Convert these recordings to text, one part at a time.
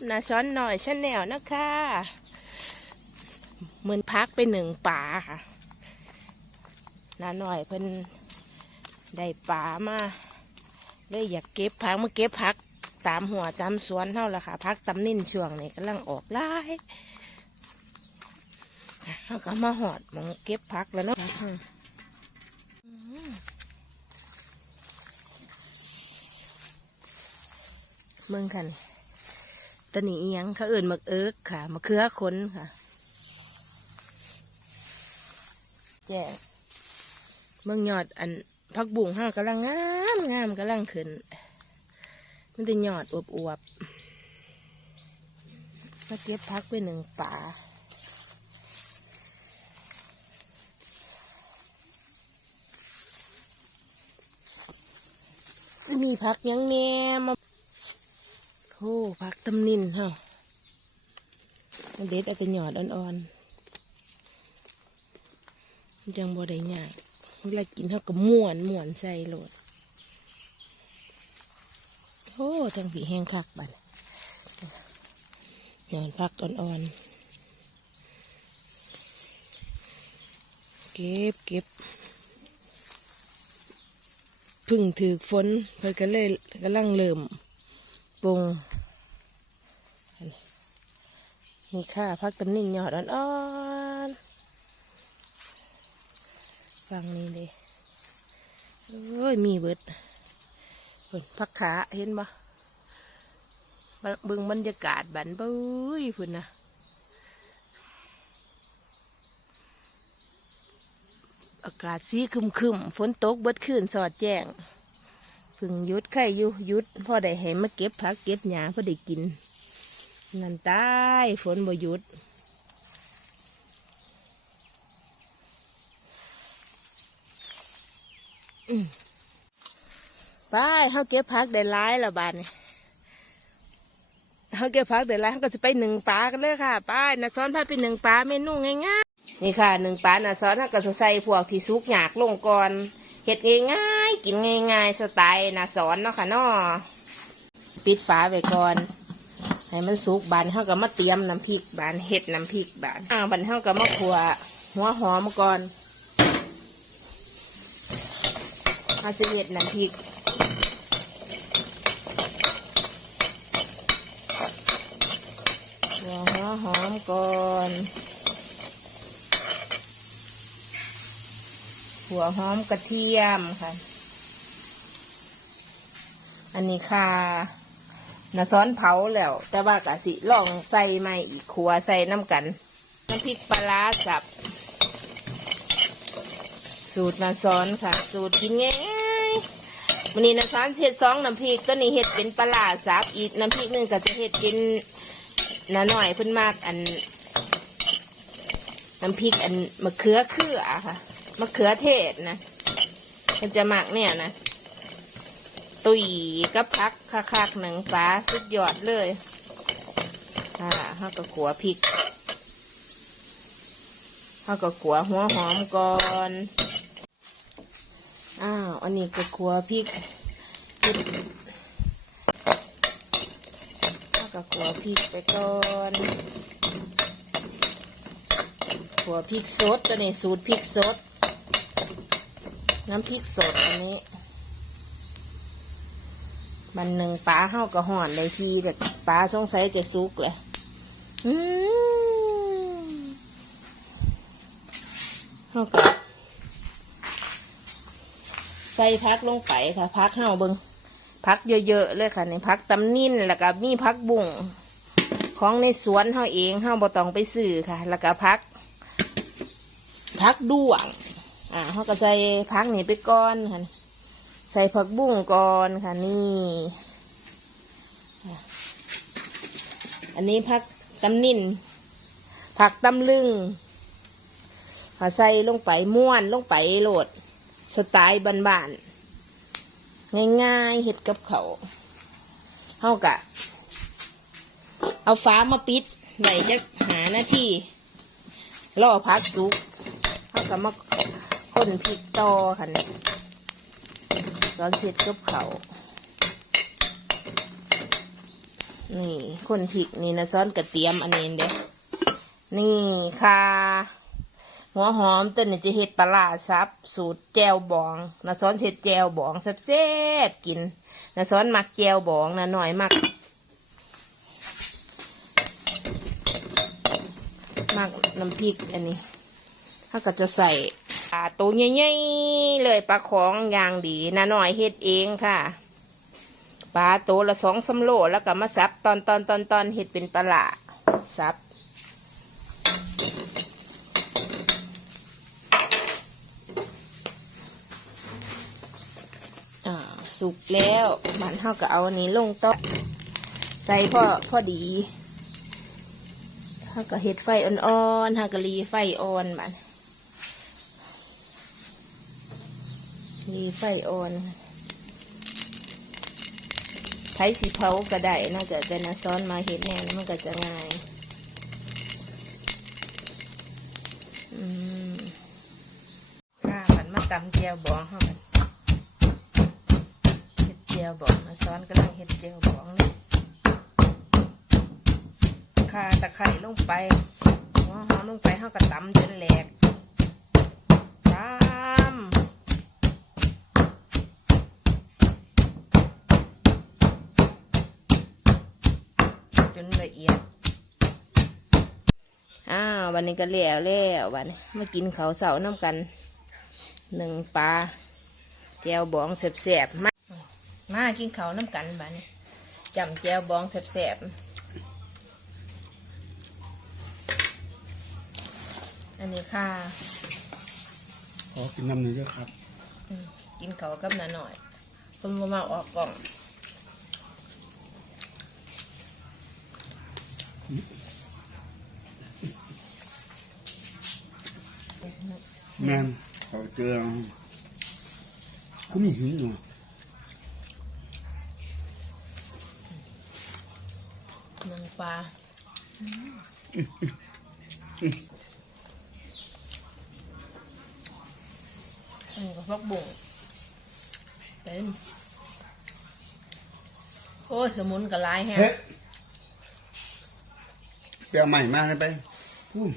กับนาช้อนหน่อยชาแนลนะคะเหมือนพักไปหนึ่งป่าค่ะนาหน่อยเพิ่นได้ป่ามาเลยอยากเก็บพักมาเก็บพักตามหัวตามสวนเท่าละค่ะพักตำนิ่นช่วงนี้กำลังออกไล่เขาก็มาหอดมองเก็บพักแล้วเนาะเมืองคัน ตะหนีอิหยังเขาเอื่นมักเอิกค่ะมะเขือค้นค่ะ แจ้งเมืองยอดอันพักบุ่งห้ากำลังงามงามกำลังขึ้น มันจะยอดอวบอวบๆมาเก็บพักไปหนึ่งป่าจะมีพักยังแหน่มา โอ้ผักตำนินเฮะมันเด็ดเอาแต่หยอดอ่อนๆมันยังบ่ได้ง่ายเวลากินเท่ากับม่วนม่วนใส่โหลดโอ้ทั้งผีแห้งคักบัดหยอดผักอ่อนๆ เก็บเก็บพึ่งถือฝนเพิ่นก็เลยกำลังเริ่ม ปรุง มีค่าพักตำนิ่งยอดอ่อนๆฟังนี่เลยโอ้ย มีเบิดเพิ่นพักขาเห็นปะบิ่งบรรยากาศบันเบ้ยพุ่นนะอากาศสีครึมฝนตกเบิดขึ้นสอดแจ้ง พึ่งยุดไข่อยู่ยุดพ่อได้ให้มาเก็บผักเก็บหญ้าพ่อได้กิน นั่นตายฝนบ่หยุดไปเฮาเก็บผักได้หลายละบาดนี่เฮาเก็บผักได้หลายเฮาก็จะไปหนึ่งปลากันเลยค่ะไปนะซ้อนพาไปหนึ่งปลาเมนูง่ายๆนี่ค่ะหนึ่งปลานะซ้อนเฮาก็จะใส่พวกที่ซุกหยากลงก่อนเห็ดง่าย ๆ กินง่ายๆ สไตล์นาสอนเนาะค่ะนาะปิดฝาไว้ก่อน ให้มันสุกบานเฮาก็มาเตรียมน้ำพริกบานเห็ดน้ำพริกบานอ่าบานเฮาก็มาขัวหัวหอมก่อนเาจะเห็ดน้ำพริกหัวหอมก่อนหัวหอมกระเทียมค่ะ อันนี้ค่ะนาซ้อนเผาแล้ว แต่ว่ากะสิลองใส่ใหม่อีกขัวใส่น้ำกัน น้ำพริกปลาร้าสับ สูตรนาซ้อนค่ะ สูตรกินง่ายวันนี้นาซ้อนเห็ดสองน้ำพริกตัวนี้เห็ดเป็นปลาร้าสับอีกน้ำพริกหนึ่งก็จะเห็ดกินนาหน่อยเพิ่นมากอัน น้ำพริกอันมะเขือเคืออค่ะมะเขือเทศนะมันจะหมักเนี่ยนะ ตุยกับพักคักๆหนังปลาสุดยอดเลย อ่าห้าก็ขัวพริกห้าก็ขัวหัวหอมก่อน อ้าว อันนี้ก็ขัวพริกห้าก็ขัวพริกไปก่อนหัวพริกสดตัวนี้สูตรพริกสด น้ำพริกสดอันนี้ มันหนึ่งปลาเห่าก็ห่อนเลยทีแต่ปลาสงสัยจะสุกเลยเห่าก็ใส่พักลงไปค่ะพักเห่าเบิงพักเยอะๆเลยค่ะในพักตำนิ่นแล้วก็มีพักบุ่งของในสวนเห่าเองเห่าบ่ต้องไปซื้อค่ะ แล้วก็พัก พักด้วง อ่าเขาก็ใส่พักนี่ไปก่อนค่ะ ใส่ผักบุ้งก่อนค่ะนี่ อันนี้พักตำนินผักตำลึงค่ะใส่ลงไปม้วนลงไปโหลด สไตล์บ้านๆง่ายๆเห็ดกับเขาวเฮากะ เอาฟ้ามาปิดไว้จักหาหน้าที่รอพักสุกเขาก็มาคนพริกต่อค่ะเนี่ย สอนเสร็จกับเขานี่คนพริกนี่นะซ้อนกระเทียมอันนี้เด้นี่ค่ะหัวหอมตัวนี้จะเฮ็ดปลาร้าซับ สูตรแจวบองนะซ้อนเฮ็ดแจวบองแซ่บๆกินนะซ้อนมักแจวบองนะหน่อยมักมักน้ำพริกอันนี้ถ้าก็จะใส่ ปลาตัวใหญ่ๆเลยปลาของอย่างดีนะหน่อยเฮ็ดเองค่ะปลาตัวละสองสามโลแล้วก็มาซับตอนตอนตอนตอนเห็ดเป็นปลาละซับสุกแล้วมันเท่ากับเอาอันนี้ลงโต๊ะใส่พ่อพ่อดีเท่ากับเห็ดไฟอ่อนๆเท่ากับรีไฟอ่อนมัน รีไฟอ่อนใช้สีเผาก็ได้นอกจากจะนะซ้อนมาเห็ดแน่มันก็จะง่ายอืมข้ามันมาตำเจียวบองเข้ามันเห็ดเจียวบองมาซ้อนก็ลังเห็ดเจียวบองนี่ข่าตะไคร่ลงไปหัวหอมลงไปเข้ากับตำจนแหลกตำ จนละเอียด อ้าววันนี้ก็แล้วแล้ววันนี้มากินเขาวเสาน้ำกันหนึ่งปลาแจวบองแสบๆมามากินเขาวน้ำกันบัดนี้จำแจวบองแสบๆอันนี้ค่ะขอกินน้ำหนึ่งด้วยครับอืมกินเขาวกับน้าหน่อยเพิ่นบ่มาออกกล่อง แม่นเขาเจอก็มีหินอยู่หนึ่งปลาอันนี้ก็พักบุ่งเต็มโอ้ยสมุนกับลายแฮะเฮ้ยเปรี้ยวใหม่มากเลยไปพูด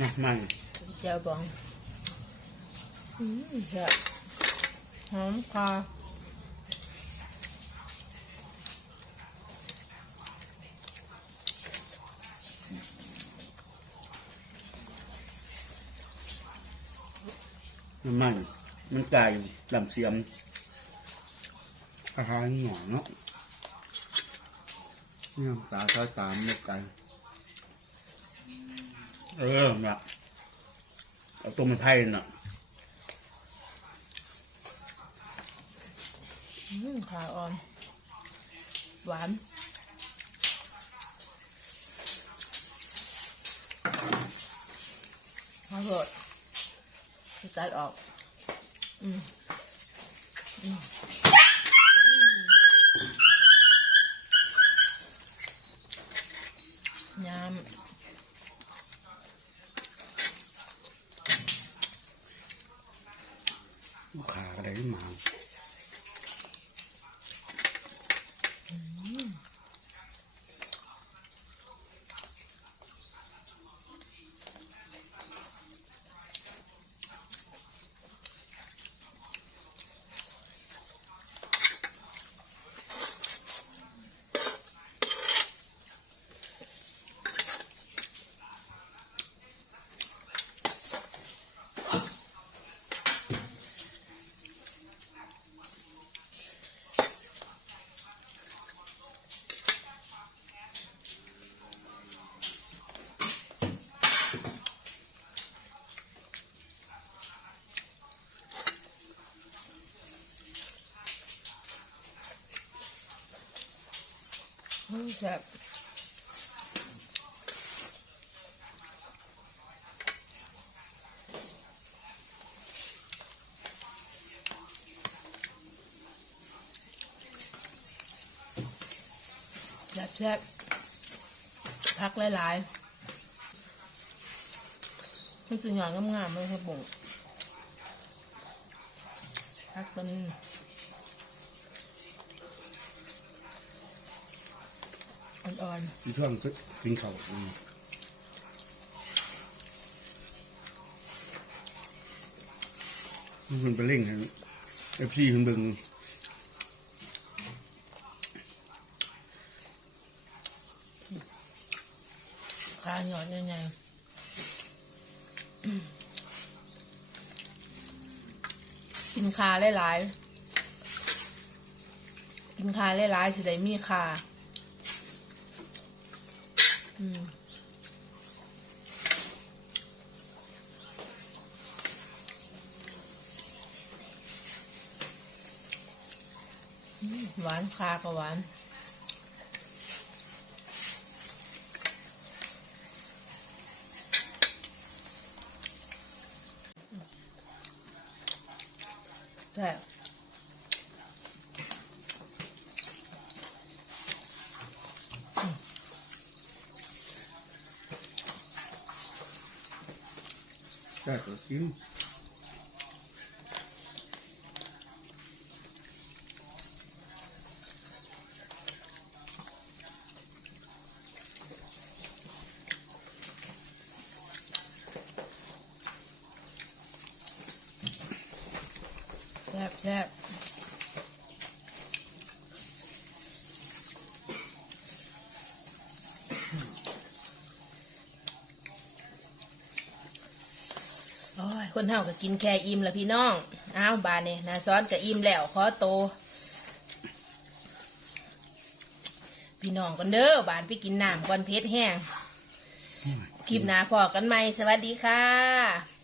นะใหม่เจ้าบองอืมแซ่บหอมคาน้ำใหม่มันไก่ลำเสียมอาหารหน่อเนาะนี่น้ำตาข้าวสามเล็กไก่ เออน่ะเอาตัวมันไผ่น่ะอืมขาอ่อน หวานข้าวโพดตัดออก อืมอืมยำ ลู กค้าก็ได้มาอืม แซ่บแซ่บแซ่บพักหลายๆมันจะหย่อนงามๆเลยครับบุ๋งพักเป็น อ่อนที่ช่วงก็กินข้าวอืมมันไปเล่งเอฟซีมันเบิ่งๆขาหยอดยังไงกินคาหลายๆกินคาหลายๆสิได้มีคาอืม อืม หวานคาก็หวานใช่ได้ก็กิน แซ่บแซ่บ โอ้ยคนเฮาก็กินแค่อิ่มละพี่น้องอ้าวบานเนี่ยนาซ้อนก็อิ่มแล้วขอโต พี่น้องกันเด้อบานไปกินน้ำก่อนเพชรแห้งคลิปหน้าพอกันไหมสวัสดีค่ะ